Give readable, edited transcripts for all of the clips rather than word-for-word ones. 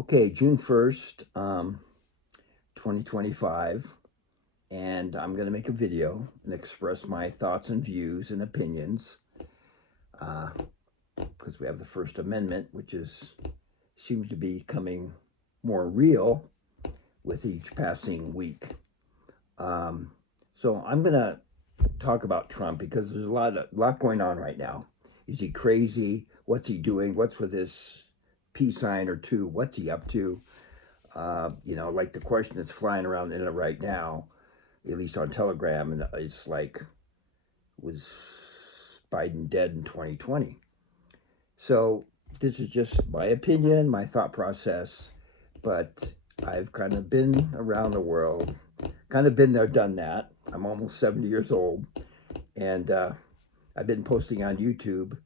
Okay, June 1st, 2025, and I'm going to make a video and express my thoughts and views and opinions because we have the First Amendment, which seems to be becoming more real with each passing week. Um, so I'm going to talk about Trump because there's a lot going on right now. Is he crazy? What's he doing? What's with this peace sign or two? What's he up to? Like the question that's flying around the internet right now, at least on Telegram, and it's like, was Biden dead in 2020? So this is just my opinion, my thought process, but I've kind of been around the world, kind of been there, done that. I'm almost 70 years old, and I've been posting on YouTube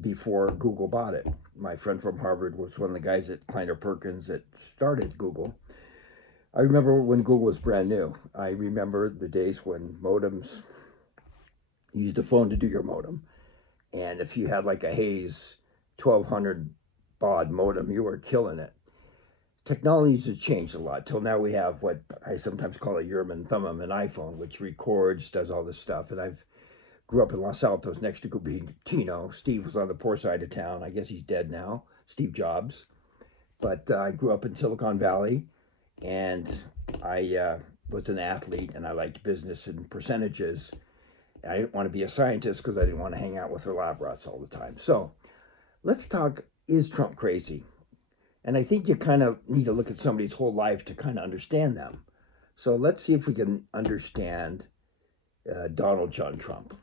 before Google bought it. My friend from Harvard was one of the guys at Kleiner Perkins that started Google. I remember when Google was brand new. I remember the days when modems, you used a phone to do your modem. And if you had like a Hayes 1200 baud modem, you were killing it. Technologies have changed a lot. Till now we have what I sometimes call a Urim and Thummim, an iPhone, which records, does all this stuff. And I've grew up in Los Altos next to Cupertino. Steve was on the poor side of town. I guess he's dead now, Steve Jobs. But I grew up in Silicon Valley, and I was an athlete, and I liked business and percentages. I didn't want to be a scientist because I didn't want to hang out with the lab rats all the time. So let's talk, is Trump crazy? And I think you kind of need to look at somebody's whole life to kind of understand them. So let's see if we can understand Donald John Trump.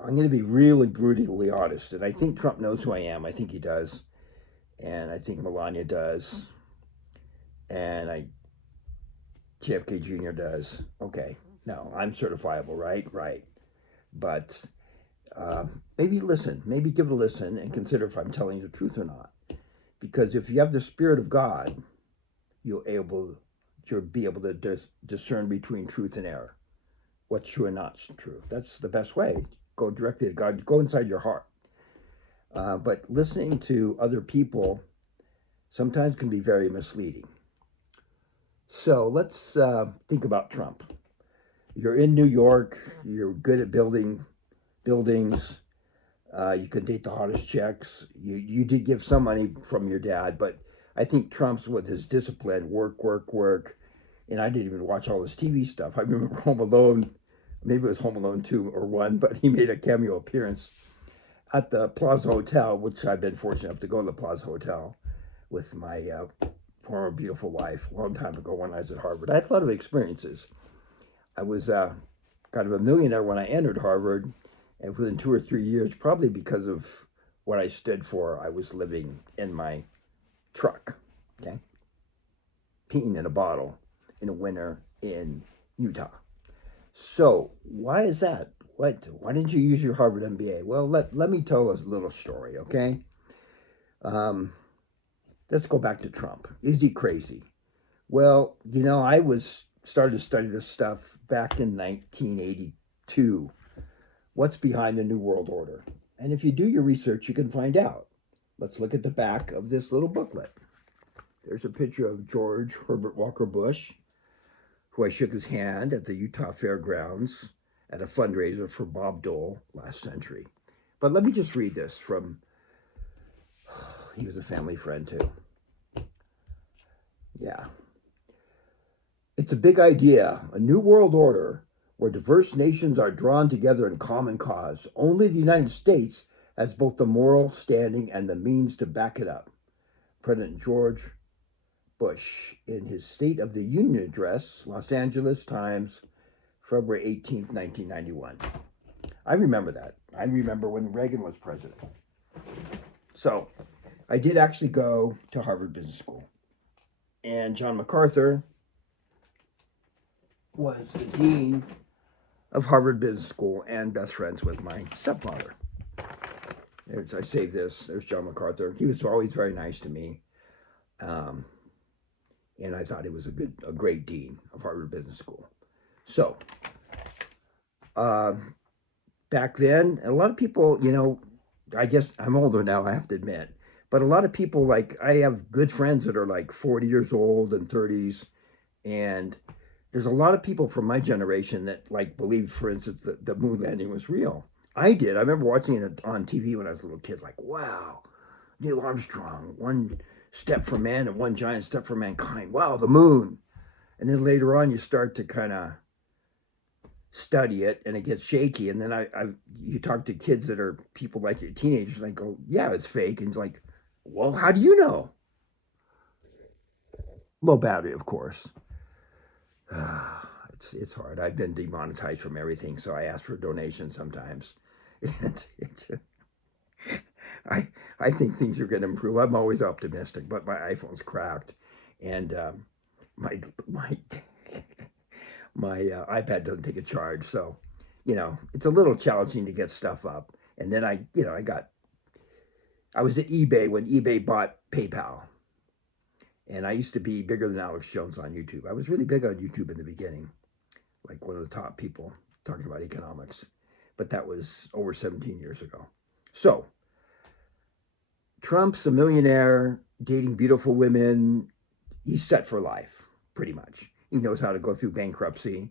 I'm going to be really brutally honest, and I think Trump knows who I am. I think he does, and I think Melania does, and JFK Jr. does. Okay, no, I'm certifiable, right? Right. But maybe listen, maybe give it a listen and consider if I'm telling you the truth or not. Because if you have the Spirit of God, you'll be able to discern between truth and error, what's true and not true. That's the best way. Go directly to God. Go inside your heart. But listening to other people sometimes can be very misleading. So let's think about Trump. You're in New York. You're good at building buildings. You can date the hottest chicks. You did give some money from your dad, but I think Trump's with his discipline, work, work, work. And I didn't even watch all his TV stuff. I remember Home Alone, maybe it was Home Alone 2 or 1, but he made a cameo appearance at the Plaza Hotel, which I've been fortunate enough to go to the Plaza Hotel with my former beautiful wife a long time ago when I was at Harvard. I had a lot of experiences. I was kind of a millionaire when I entered Harvard, and within 2 or 3 years, probably because of what I stood for, I was living in my truck, okay, peeing in a bottle in the winter in Utah. So why is that? Why didn't you use your Harvard MBA? Well, let me tell a little story, okay? Um, let's go back to Trump. Is he crazy? Well, I was started to study this stuff back in 1982. What's behind the New World Order? And if you do your research, you can find out. Let's look at the back of this little booklet. There's a picture of George Herbert Walker Bush, who I shook his hand at the Utah Fairgrounds at a fundraiser for Bob Dole last century. But let me just read this from, he was a family friend too. Yeah. It's a big idea, a new world order where diverse nations are drawn together in common cause. Only the United States has both the moral standing and the means to back it up. President George Bush, in his State of the Union address, Los Angeles Times, February 18th, 1991. I remember that. I remember when Reagan was president. So I did actually go to Harvard Business School. And John MacArthur was the dean of Harvard Business School and best friends with my stepfather. I saved this. There's John MacArthur. He was always very nice to me. And I thought he was a great dean of Harvard Business School. So, back then, a lot of people, I guess I'm older now, I have to admit, But a lot of people, like, I have good friends that are like 40 years old and 30s, and there's a lot of people from my generation that like believe, for instance, that the moon landing was real. I did. I remember watching it on TV when I was a little kid, like, wow, Neil Armstrong, one step for man and one giant step for mankind. Wow, the moon. And then later on, you start to kind of study it and it gets shaky. And then you talk to kids that are people like your teenagers, and they go, yeah, it's fake. And it's like, well, how do you know? Low battery, of course. It's hard. I've been demonetized from everything, so I ask for donations sometimes. It's I I think things are going to improve. I'm always optimistic, but my iPhone's cracked, and my my my iPad doesn't take a charge, so it's a little challenging to get stuff up. And then I was at eBay when eBay bought PayPal, and I used to be bigger than Alex Jones on YouTube. I was really big on YouTube in the beginning, like one of the top people talking about economics, but that was over 17 years ago. So Trump's a millionaire dating beautiful women. He's set for life, pretty much. He knows how to go through bankruptcy.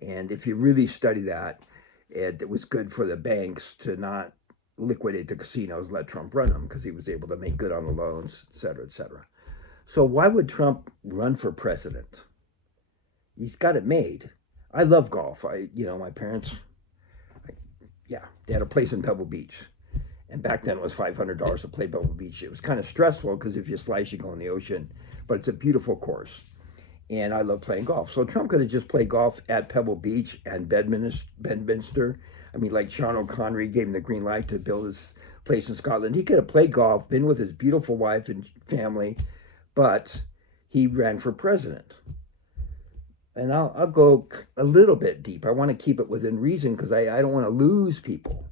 And if you really study that, it was good for the banks to not liquidate the casinos, let Trump run them, because he was able to make good on the loans, et cetera, et cetera. So why would Trump run for president? He's got it made. I love golf. My parents, yeah, they had a place in Pebble Beach. And back then it was $500 to play Pebble Beach. It was kind of stressful because if you slice, you go in the ocean. But it's a beautiful course. And I love playing golf. So Trump could have just played golf at Pebble Beach and Bedminster. I mean, like Sean O'Connery gave him the green light to build his place in Scotland. He could have played golf, been with his beautiful wife and family, but he ran for president. And I'll go a little bit deep. I want to keep it within reason because I don't want to lose people.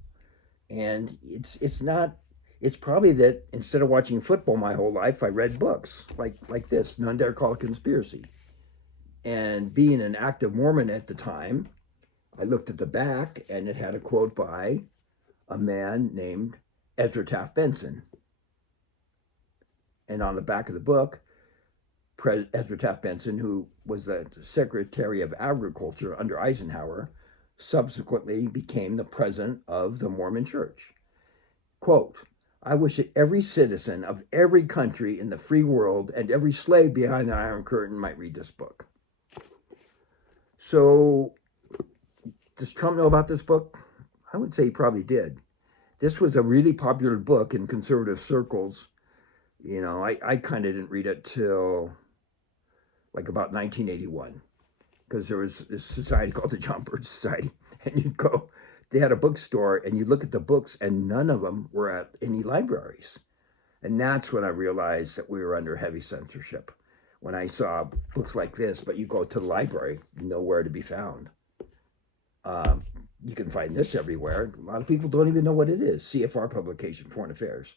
And it's probably that instead of watching football my whole life, I read books like this, None Dare Call It Conspiracy. And being an active Mormon at the time, I looked at the back and it had a quote by a man named Ezra Taft Benson. And on the back of the book, Ezra Taft Benson, who was the Secretary of Agriculture under Eisenhower, subsequently became the president of the Mormon Church. Quote, I wish that every citizen of every country in the free world and every slave behind the Iron Curtain might read this book. So, does Trump know about this book? I would say he probably did. This was a really popular book in conservative circles. I kind of didn't read it till like about 1981, because there was this society called the John Birch Society, and they had a bookstore, and you look at the books, and none of them were at any libraries. And that's when I realized that we were under heavy censorship. When I saw books like this, but you go to the library, nowhere to be found. You can find this everywhere. A lot of people don't even know what it is. CFR publication, Foreign Affairs.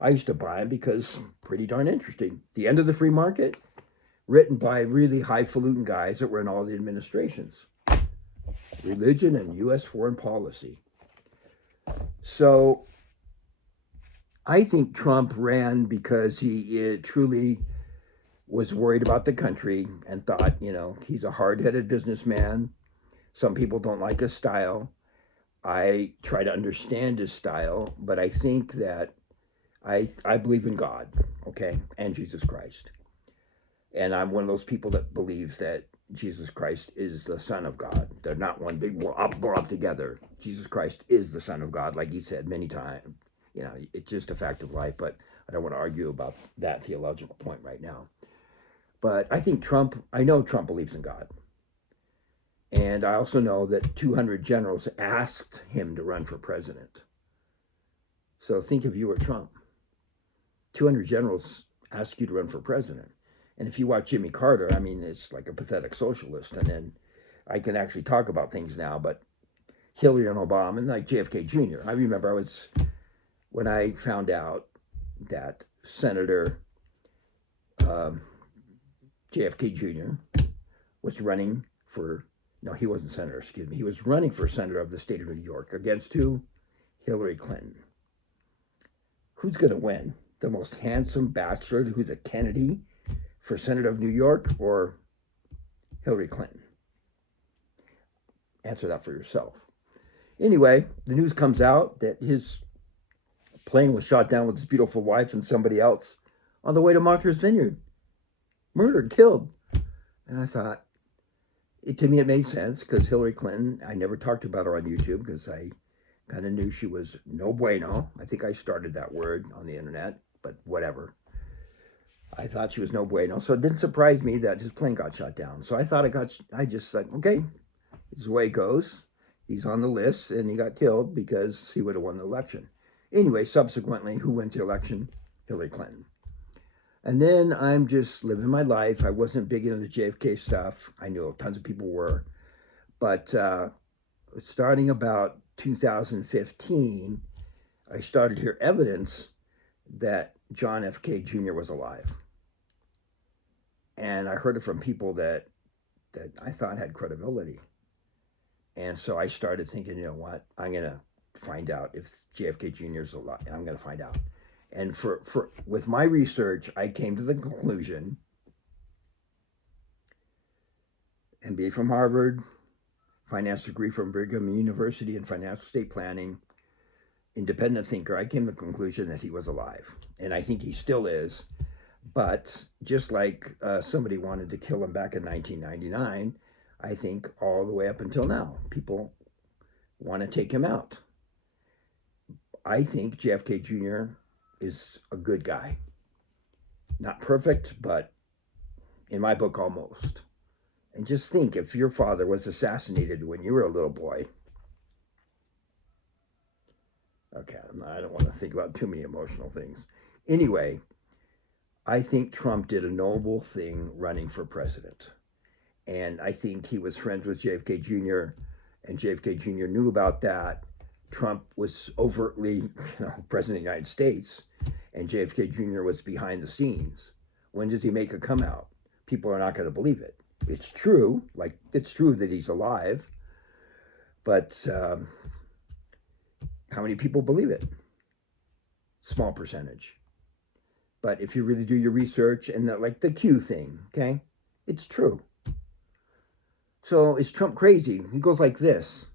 I used to buy them because pretty darn interesting. The End of the Free Market, written by really highfalutin guys that were in all the administrations. Religion and U.S. foreign policy. So I think Trump ran because he truly was worried about the country and thought, he's a hard-headed businessman. Some people don't like his style. I try to understand his style, but I think that I believe in God, okay, and Jesus Christ. And I'm one of those people that believes that Jesus Christ is the Son of God. They're not one big blob together. Jesus Christ is the Son of God, like he said many times. It's just a fact of life, but I don't want to argue about that theological point right now. But I know Trump believes in God. And I also know that 200 generals asked him to run for president. So think if you were Trump. 200 generals ask you to run for president. And if you watch Jimmy Carter, I mean, it's like a pathetic socialist. And then I can actually talk about things now, but Hillary and Obama and like JFK Jr. I remember when I found out that Senator JFK Jr. was running for, no, he wasn't senator, excuse me. He was running for senator of the state of New York against who? Hillary Clinton. Who's going to win? the most handsome bachelor who's a Kennedy for Senator of New York or Hillary Clinton? Answer that for yourself. Anyway, the news comes out that his plane was shot down with his beautiful wife and somebody else on the way to Martha's Vineyard. Murdered, killed. And I thought, to me it made sense because Hillary Clinton, I never talked about her on YouTube because I kind of knew she was no bueno. I think I started that word on the internet, but whatever. I thought she was no bueno. So it didn't surprise me that his plane got shot down. So I thought I just said, okay, this is the way it goes. He's on the list and he got killed because he would have won the election. Anyway, subsequently, who went to the election? Hillary Clinton. And then I'm just living my life. I wasn't big into the JFK stuff. I knew tons of people were. But starting about 2015, I started to hear evidence that John F. K. Jr. was alive. And I heard it from people that I thought had credibility. And so I started thinking, you know what, I'm going to find out if JFK Jr. is alive. I'm going to find out. And with my research, I came to the conclusion, MBA from Harvard, finance degree from Brigham University in financial estate planning, independent thinker, I came to the conclusion that he was alive. And I think he still is. But just like somebody wanted to kill him back in 1999, I think all the way up until now, people want to take him out. I think JFK Jr. is a good guy. Not perfect, but in my book, almost. And just think, if your father was assassinated when you were a little boy. Okay, I don't want to think about too many emotional things. Anyway, I think Trump did a noble thing running for president. And I think he was friends with JFK Jr., and JFK Jr. knew about that. Trump was overtly, president of the United States, and JFK Jr. was behind the scenes. When does he make a come out? People are not going to believe it. It's true, it's true that he's alive, but how many people believe it? Small percentage. But if you really do your research and the Q thing, okay, it's true. So is Trump crazy? He goes like this.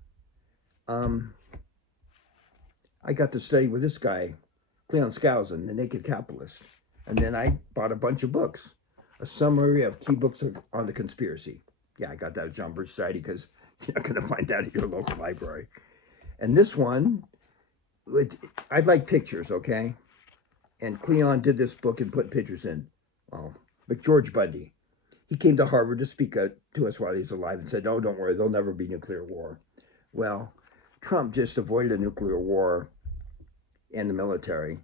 I got to study with this guy, Cleon Skousen, The Naked Capitalist. And then I bought a bunch of books, a summary of key books on the conspiracy. Yeah, I got that at John Birch Society because you're not going to find that at your local library. And this one, I'd like pictures, okay? And Cleon did this book and put pictures in. Oh, but George Bundy, he came to Harvard to speak to us while he was alive and said, "No, don't worry, there'll never be nuclear war." Well, Trump just avoided a nuclear war in the military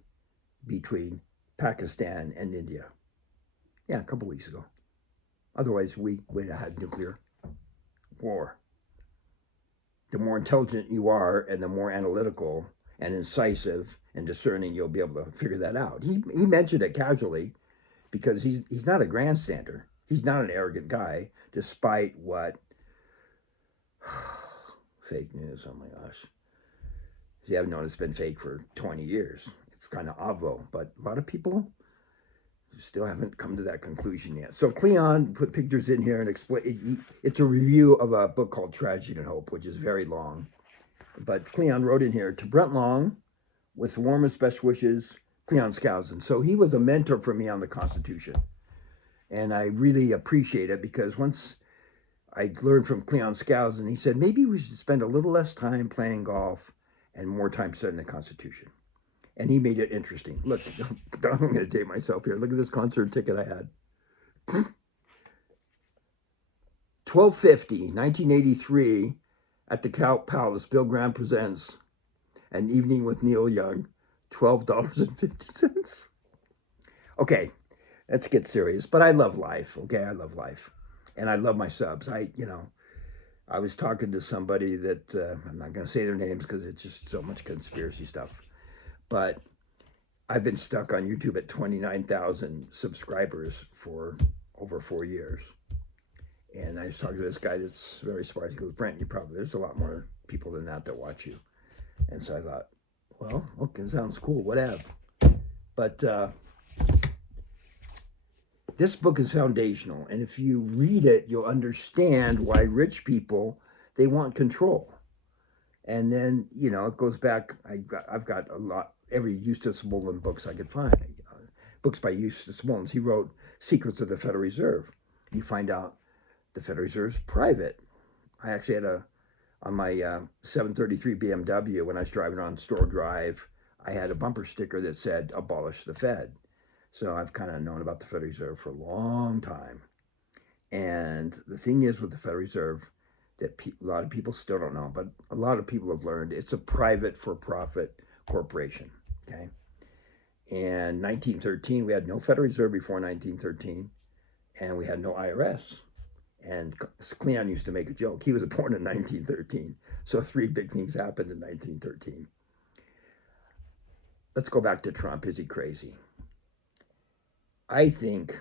between Pakistan and India. Yeah, a couple weeks ago. Otherwise, we would have had nuclear war. The more intelligent you are and the more analytical and incisive and discerning, you'll be able to figure that out. He mentioned it casually because he's not a grandstander. He's not an arrogant guy, despite what fake news. Oh my gosh. You haven't known it's been fake for 20 years. It's kind of obvo, but a lot of people still haven't come to that conclusion yet. So Cleon put pictures in here and explain. It's a review of a book called Tragedy and Hope, which is very long. But Cleon wrote in here, to Brent Long, with warmest best wishes, Cleon Skousen. So he was a mentor for me on the Constitution. And I really appreciate it because once I learned from Cleon Skousen, he said, maybe we should spend a little less time playing golf and more time studying the Constitution. And he made it interesting. Look, I'm going to date myself here. Look at this concert ticket I had. 1250, 1983, at the Cow Palace, Bill Graham presents An Evening with Neil Young, $12.50. Okay, let's get serious. But I love life, okay? I love life. And I love my subs. I was talking to somebody that, I'm not going to say their names because it's just so much conspiracy stuff. But I've been stuck on YouTube at 29,000 subscribers for over 4 years. And I was talking to this guy that's very smart. He goes, Brent, there's a lot more people than that watch you. And so I thought, well, okay, sounds cool, whatever. But this book is foundational, and if you read it, you'll understand why rich people, they want control. And then, you know, it goes back. I've got a lot, every Eustace Mullins books I could find. Books by Eustace Mullins. He wrote Secrets of the Federal Reserve. You find out the Federal Reserve's private. I actually had on my 733 BMW, when I was driving on Store Drive, I had a bumper sticker that said, "Abolish the Fed." So I've kind of known about the Federal Reserve for a long time. And the thing is with the Federal Reserve that a lot of people still don't know, but a lot of people have learned, it's a private for-profit corporation, okay? And 1913, we had no Federal Reserve before 1913, and we had no IRS. And Cleon used to make a joke. He was born in 1913. So 3 big things happened in 1913. Let's go back to Trump. Is he crazy? I think,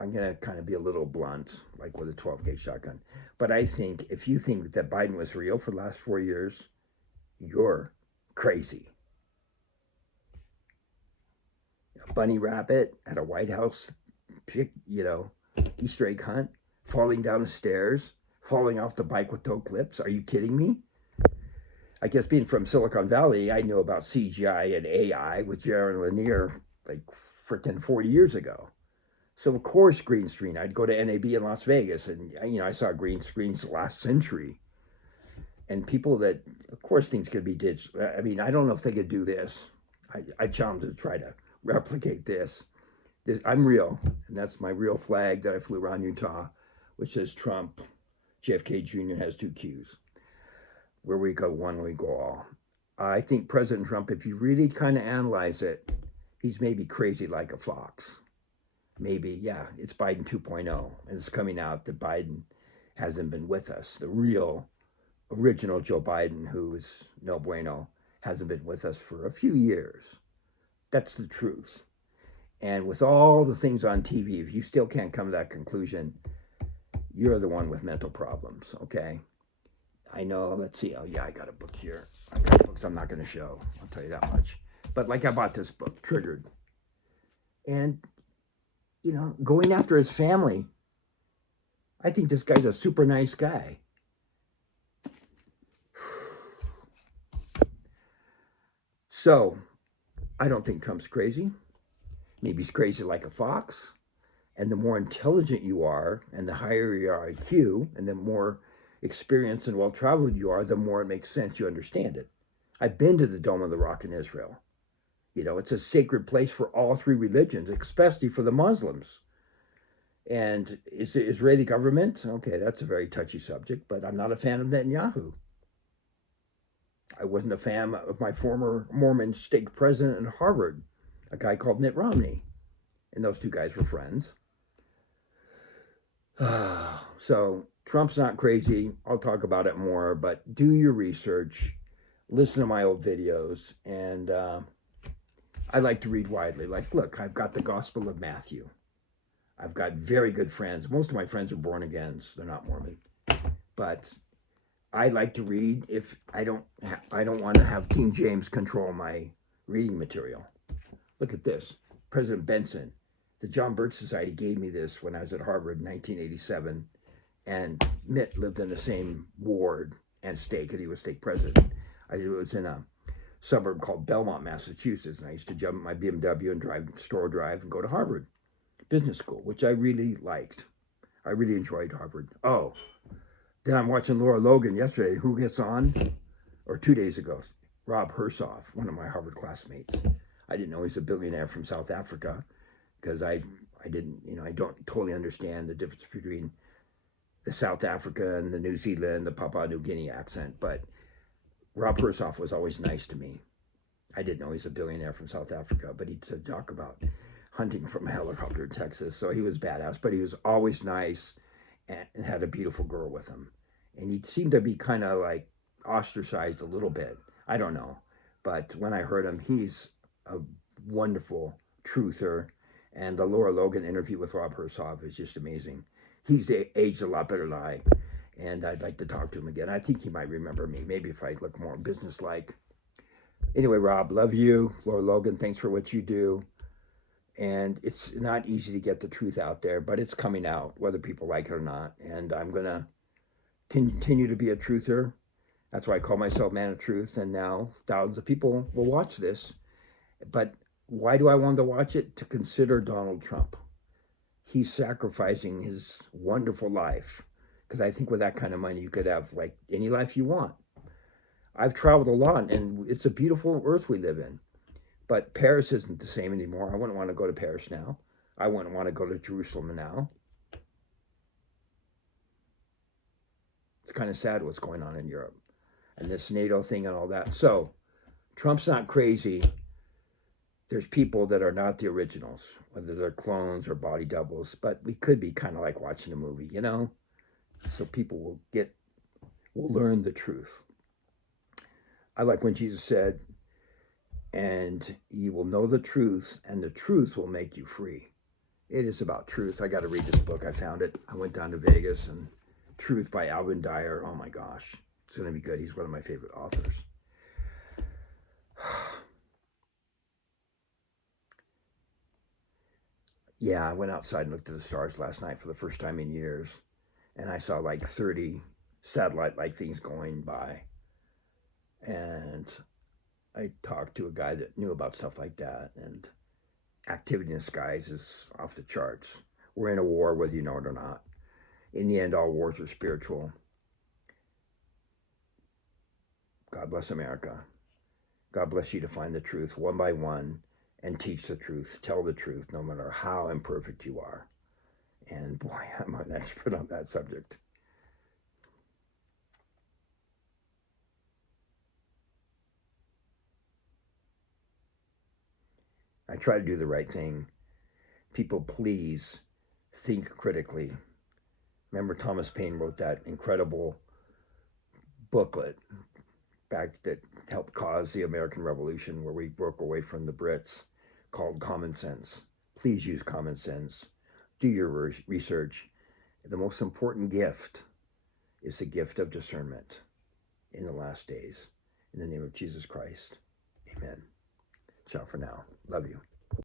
I'm going to kind of be a little blunt, like with a 12-gauge shotgun, but I think if you think that Biden was real for the last 4 years, you're crazy. A bunny rabbit at a White House, Easter egg hunt, falling down the stairs, falling off the bike with toe clips. Are you kidding me? I guess being from Silicon Valley, I knew about CGI and AI with Jaron Lanier like freaking 40 years ago. So of course, green screen. I'd go to NAB in Las Vegas, and I saw green screens last century. And people that, of course, things could be digital. I mean, I don't know if they could do this. I challenge them to try to replicate this. I'm real, and that's my real flag that I flew around Utah, which says Trump, JFK Jr. has 2 Qs. Where we go one, we go all. I think President Trump, if you really kind of analyze it, he's maybe crazy like a fox. Maybe, yeah, it's Biden 2.0, and it's coming out that Biden hasn't been with us. The real, original Joe Biden, who is no bueno, hasn't been with us for a few years. That's the truth. And with all the things on TV, if you still can't come to that conclusion, you're the one with mental problems, okay? I know, let's see. Oh, yeah, I got a book here. I got books I'm not going to show. I'll tell you that much. But like I bought this book, Triggered. And, going after his family. I think this guy's a super nice guy. So, I don't think Trump's crazy. Maybe he's crazy like a fox. And the more intelligent you are, and the higher your IQ, and the more experienced and well-traveled you are, the more it makes sense you understand it. I've been to the Dome of the Rock in Israel. It's a sacred place for all 3 religions, especially for the Muslims. And is the Israeli government? Okay, that's a very touchy subject, but I'm not a fan of Netanyahu. I wasn't a fan of my former Mormon stake president at Harvard, a guy called Mitt Romney. And those 2 guys were friends. So Trump's not crazy. I'll talk about it more, but do your research. Listen to my old videos. And I like to read widely. Like, look, I've got the Gospel of Matthew. I've got very good friends. Most of my friends are born agains. They're not Mormon. But I like to read if I don't want to have King James control my reading material. Look at this. President Benson. The John Birch Society gave me this when I was at Harvard in 1987. And Mitt lived in the same ward and stake, and he was stake president. I was in a suburb called Belmont, Massachusetts, and I used to jump in my BMW and drive Store Drive and go to Harvard Business School, which I really liked. I really enjoyed Harvard. Oh, then I'm watching Laura Logan yesterday. Who gets on? Or 2 days ago, Rob Hersov, one of my Harvard classmates. I didn't know he's a billionaire from South Africa because I don't totally understand the difference between the South Africa and the New Zealand, the Papua New Guinea accent. But Rob Hersov was always nice to me. I didn't know he's a billionaire from South Africa, but he'd talk about hunting from a helicopter in Texas. So he was badass, but he was always nice and had a beautiful girl with him. And he seemed to be kind of like ostracized a little bit. I don't know. But when I heard him, he's a wonderful truther. And the Laura Logan interview with Rob Hersov is just amazing. He's aged a lot better than I. And I'd like to talk to him again. I think he might remember me. Maybe if I look more businesslike. Anyway, Rob, love you. Laura Logan, thanks for what you do. And it's not easy to get the truth out there, but it's coming out, whether people like it or not. And I'm going to continue to be a truther. That's why I call myself Man of Truth. And now thousands of people will watch this. But why do I want to watch it? To consider Donald Trump. He's sacrificing his wonderful life. Because I think with that kind of money, you could have like any life you want. I've traveled a lot, and it's a beautiful earth we live in. But Paris isn't the same anymore. I wouldn't want to go to Paris now. I wouldn't want to go to Jerusalem now. It's kind of sad what's going on in Europe and this NATO thing and all that. So Trump's not crazy. There's people that are not the originals, whether they're clones or body doubles, but we could be kind of like watching a movie, you know? So people will learn the truth. I like when Jesus said, and you will know the truth, and the truth will make you free. It is about truth. I got to read this book. I found it. I went down to Vegas, and Truth by Alvin Dyer. Oh my gosh, it's going to be good. He's one of my favorite authors. Yeah, I went outside and looked at the stars last night for the first time in years, and I saw like 30 satellite-like things going by. And I talked to a guy that knew about stuff like that, and activity in the skies is off the charts. We're in a war, whether you know it or not. In the end, all wars are spiritual. God bless America. God bless you to find the truth one by one and teach the truth. Tell the truth, no matter how imperfect you are. And boy, I'm an expert on that subject. I try to do the right thing. People, please think critically. Remember, Thomas Paine wrote that incredible booklet back that helped cause the American Revolution, where we broke away from the Brits, called Common Sense. Please use common sense. Do your research. The most important gift is the gift of discernment in the last days. In the name of Jesus Christ, amen. Ciao for now. Love you.